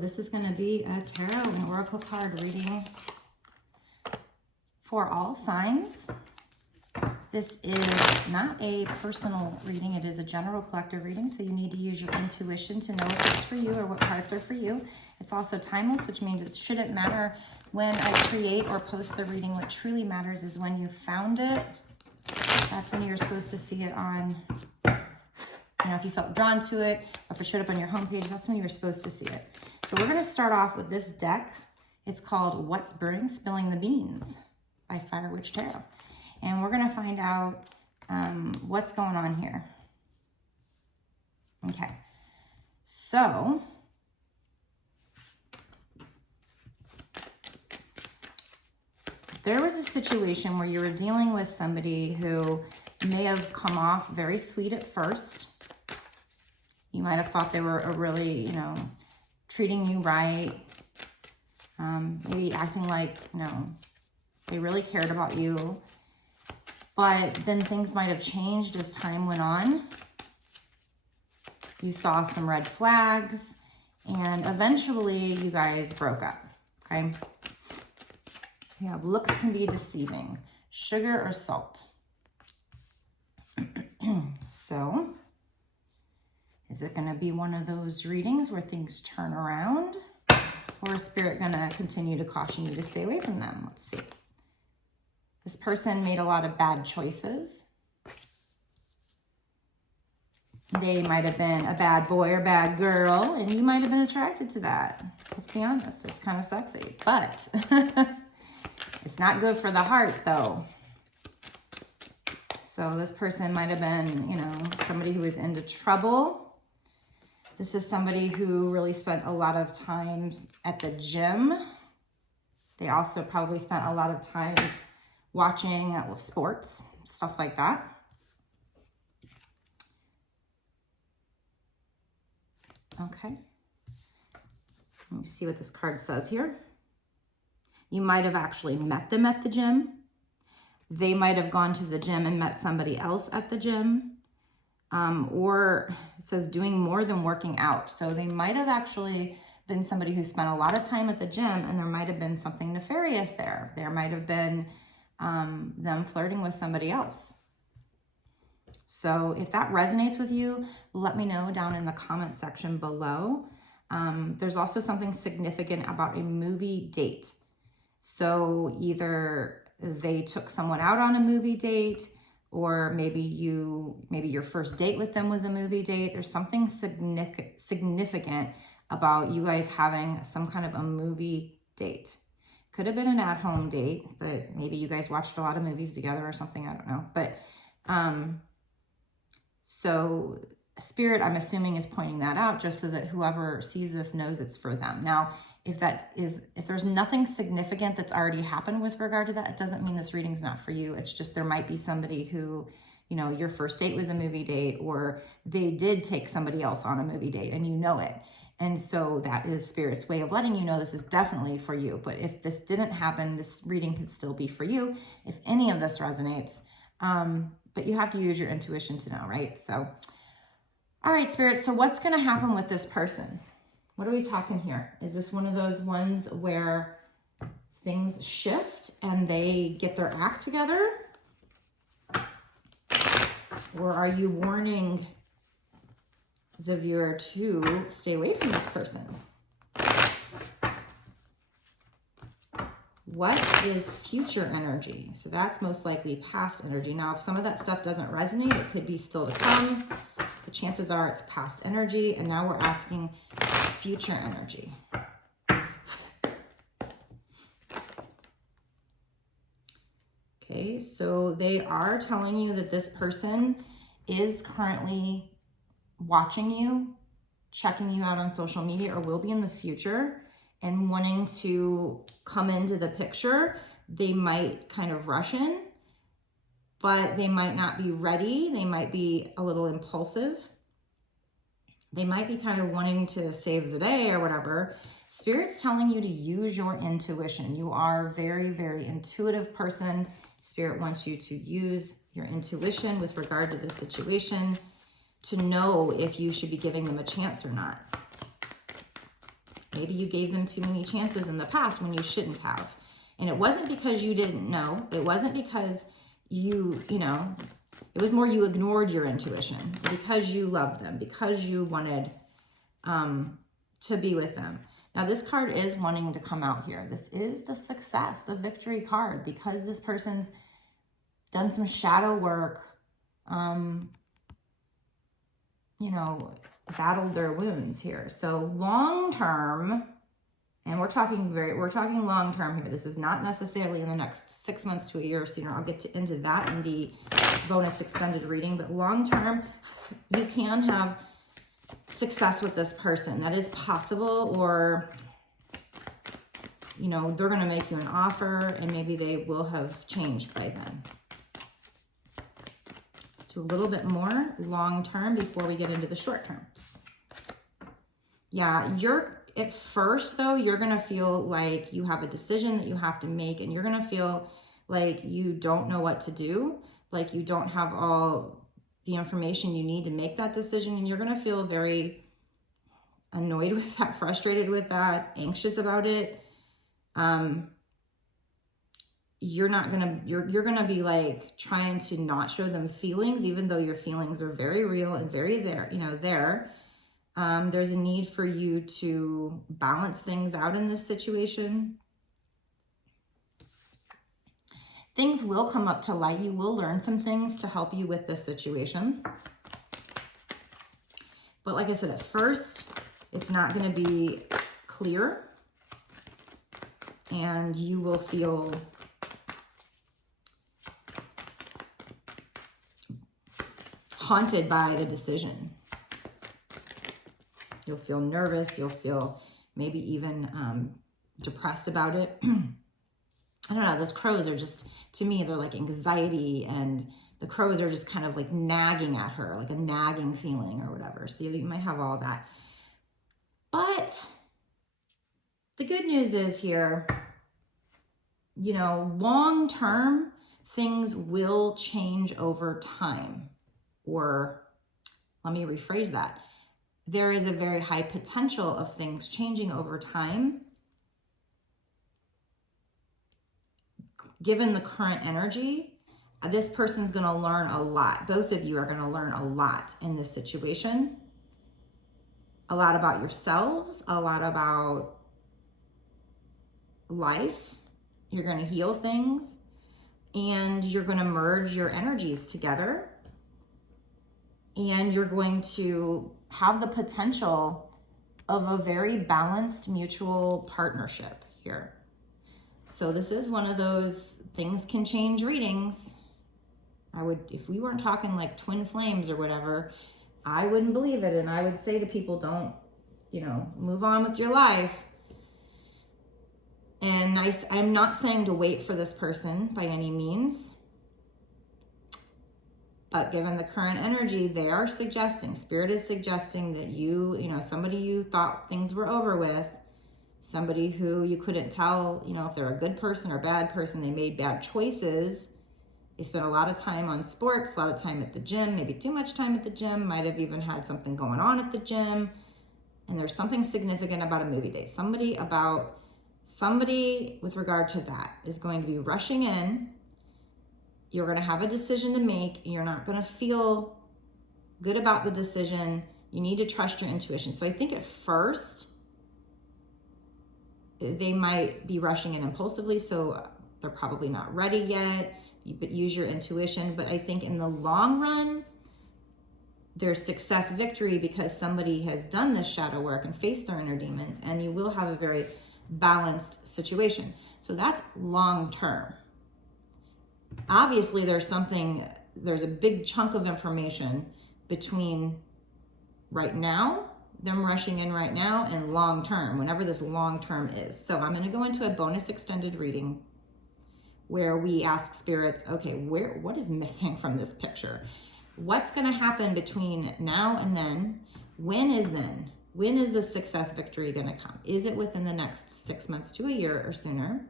this is going to be a tarot and oracle card reading for all signs. This is not a personal reading. It is a general collective reading, so you need to use your intuition to know if it's for you or what cards are for you. It's also timeless, which means it shouldn't matter when I create or post the reading. What truly matters is when you found it. That's when you're supposed to see it on, if you felt drawn to it, or if it showed up on your homepage, that's when you were supposed to see it. So we're going to start off with this deck. It's called What's Brewing? Spilling the Beans by Fire Witch Tarot. And we're going to find out what's going on here. Okay. So there was a situation where you were dealing with somebody who may have come off very sweet at first. You might have thought they were a really, treating you right. Maybe acting like, they really cared about you. But then things might have changed as time went on. You saw some red flags, and eventually you guys broke up, okay? We have looks can be deceiving, sugar or salt. So, is it going to be one of those readings where things turn around? Or is Spirit going to continue to caution you to stay away from them? Let's see. This person made a lot of bad choices. They might have been a bad boy or bad girl, and you might have been attracted to that. Let's be honest, it's kind of sexy, but it's not good for the heart, though. So this person might have been, somebody who is into trouble. This is somebody who really spent a lot of time at the gym. They also probably spent a lot of time watching sports, stuff like that. Okay. Let me see what this card says here. You might have actually met them at the gym. They might have gone to the gym and met somebody else at the gym. Or it says doing more than working out. So they might have actually been somebody who spent a lot of time at the gym, and there might have been something nefarious there. There might have been them flirting with somebody else. So if that resonates with you, let me know down in the comment section below. There's also something significant about a movie date. So either they took someone out on a movie date, or maybe your first date with them was a movie date. There's something significant about you guys having some kind of a movie date. Could have been an at-home date, but maybe you guys watched a lot of movies together or something, I don't know. But so Spirit, I'm assuming, is pointing that out just so that whoever sees this knows it's for them. Now, if there's nothing significant that's already happened with regard to that, it doesn't mean this reading's not for you. It's just there might be somebody who, your first date was a movie date, or they did take somebody else on a movie date and you know it. And so that is Spirit's way of letting you know this is definitely for you. But if this didn't happen, this reading could still be for you if any of this resonates. But you have to use your intuition to know, right? So, all right, Spirit. So what's going to happen with this person? What are we talking here? Is this one of those ones where things shift and they get their act together? Or are you warning the viewer to stay away from this person? What is future energy? So that's most likely past energy. Now, if some of that stuff doesn't resonate, it could be still to come, but chances are it's past energy. And now we're asking future energy. Okay, so they are telling you that this person is currently watching you, checking you out on social media, or will be in the future, and wanting to come into the picture. They might kind of rush in, but they might not be ready. They might be a little impulsive. They might be kind of wanting to save the day or whatever. Spirit's telling you to use your intuition. You are a very, very intuitive person. Spirit wants you to use your intuition with regard to the situation to know if you should be giving them a chance or not. Maybe you gave them too many chances in the past when you shouldn't have. And it wasn't because you didn't know. It wasn't because you know, it was more you ignored your intuition because you loved them, because you wanted to be with them. Now, this card is wanting to come out here. This is the success, the victory card, because this person's done some shadow work, you know, battled their wounds here. So long term, and we're talking long term here. This is not necessarily in the next 6 months to a year or sooner. I'll get into that in the bonus extended reading, but long term, you can have success with this person. That is possible, or, you know, they're going to make you an offer and maybe they will have changed by then. Let's do a little bit more long term before we get into the short term. Yeah, at first though, you're going to feel like you have a decision that you have to make, and you're going to feel like you don't know what to do, like you don't have all the information you need to make that decision, and you're going to feel very annoyed with that, frustrated with that, anxious about it. You're going to be like trying to not show them feelings, even though your feelings are very real and very there, you know, there. There's a need for you to balance things out in this situation. Things will come up to light. You will learn some things to help you with this situation. But like I said, at first, it's not going to be clear. And you will feel haunted by the decision. You'll feel nervous. You'll feel maybe even depressed about it. I don't know. Those crows are just, to me, they're like anxiety, and the crows are just kind of like nagging at her, like a nagging feeling or whatever. So you might have all that. But the good news is here, you know, long term, things will change over time. Or let me rephrase that. There is a very high potential of things changing over time. Given the current energy, this person's going to learn a lot. Both of you are going to learn a lot in this situation. A lot about yourselves, a lot about life. You're going to heal things, and you're going to merge your energies together. And you're going to have the potential of a very balanced mutual partnership here. So this is one of those things can change readings. If we weren't talking like twin flames or whatever, I wouldn't believe it. And I would say to people, don't, you know, move on with your life. And I'm not saying to wait for this person by any means. But given the current energy, they are suggesting, Spirit is suggesting that you know, somebody you thought things were over with, somebody who you couldn't tell, you know, if they're a good person or a bad person, they made bad choices. They spent a lot of time on sports, a lot of time at the gym, maybe too much time at the gym, might have even had something going on at the gym. And there's something significant about a movie date. Somebody with regard to that is going to be rushing in. You're going to have a decision to make. You're not going to feel good about the decision. You need to trust your intuition. So I think at first, they might be rushing in impulsively, so they're probably not ready yet, but use your intuition. But I think in the long run, there's success, victory, because somebody has done this shadow work and faced their inner demons, and you will have a very balanced situation. So that's long term. Obviously, there's a big chunk of information between right now, them rushing in right now, and long term, whenever this long term is. So I'm going to go into a bonus extended reading where we ask spirits, okay, what is missing from this picture? What's going to happen between now and then? When is then? When is the success victory going to come? Is it within the next 6 months to a year or sooner?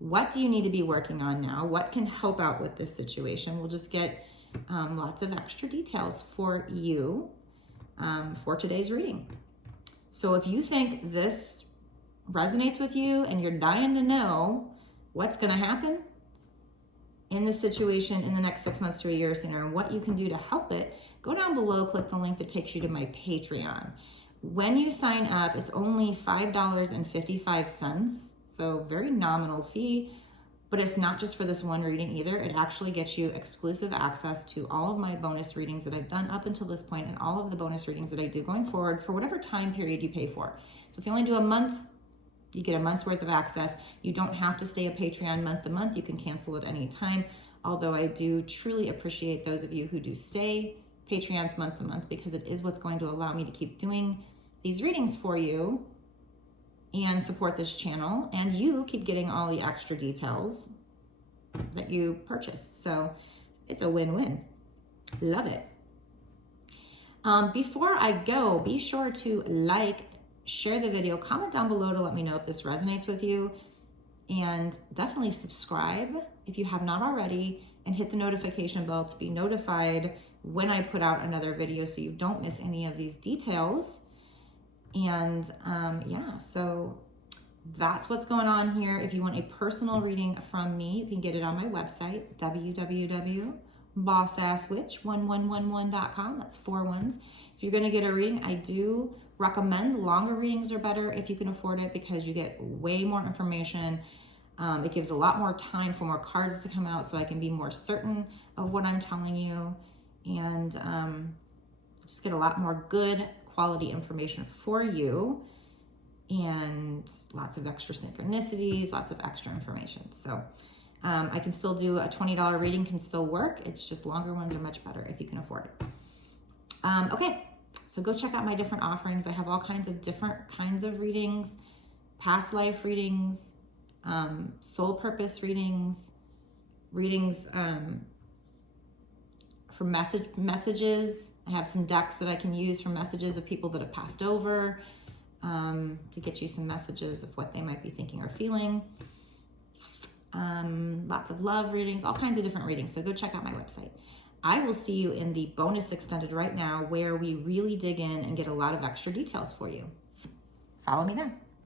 What do you need to be working on now? What can help out with this situation? We'll just get lots of extra details for you for today's reading. So if you think this resonates with you and you're dying to know what's going to happen in this situation in the next 6 months to a year sooner and what you can do to help it, go down below, click the link that takes you to my Patreon. When you sign up, it's only $5.55, so very nominal fee, but it's not just for this one reading either. It actually gets you exclusive access to all of my bonus readings that I've done up until this point and all of the bonus readings that I do going forward for whatever time period you pay for. So if you only do a month, you get a month's worth of access. You don't have to stay a Patreon month to month. You can cancel at any time. Although I do truly appreciate those of you who do stay Patreons month to month, because it is what's going to allow me to keep doing these readings for you and support this channel, and you keep getting all the extra details that you purchase. So it's a win-win. Love it. Before I go, be sure to like, share the video, comment down below to let me know if this resonates with you, and definitely subscribe if you have not already, and hit the notification bell to be notified when I put out another video so you don't miss any of these details. And yeah, so that's what's going on here. If you want a personal reading from me, you can get it on my website, www.bossasswitch1111.com. That's 4 ones. If you're going to get a reading, I do recommend longer readings are better if you can afford it, because you get way more information. It gives a lot more time for more cards to come out so I can be more certain of what I'm telling you, and just get a lot more good quality information for you, and lots of extra synchronicities, lots of extra information. So I can still do a $20 reading, can still work. It's just longer ones are much better if you can afford it. Okay, so go check out my different offerings. I have all kinds of different kinds of readings, past life readings, soul purpose readings, for messages. I have some decks that I can use for messages of people that have passed over, to get you some messages of what they might be thinking or feeling. Lots of love readings, all kinds of different readings. So go check out my website. I will see you in the bonus extended right now, where we really dig in and get a lot of extra details for you. Follow me there.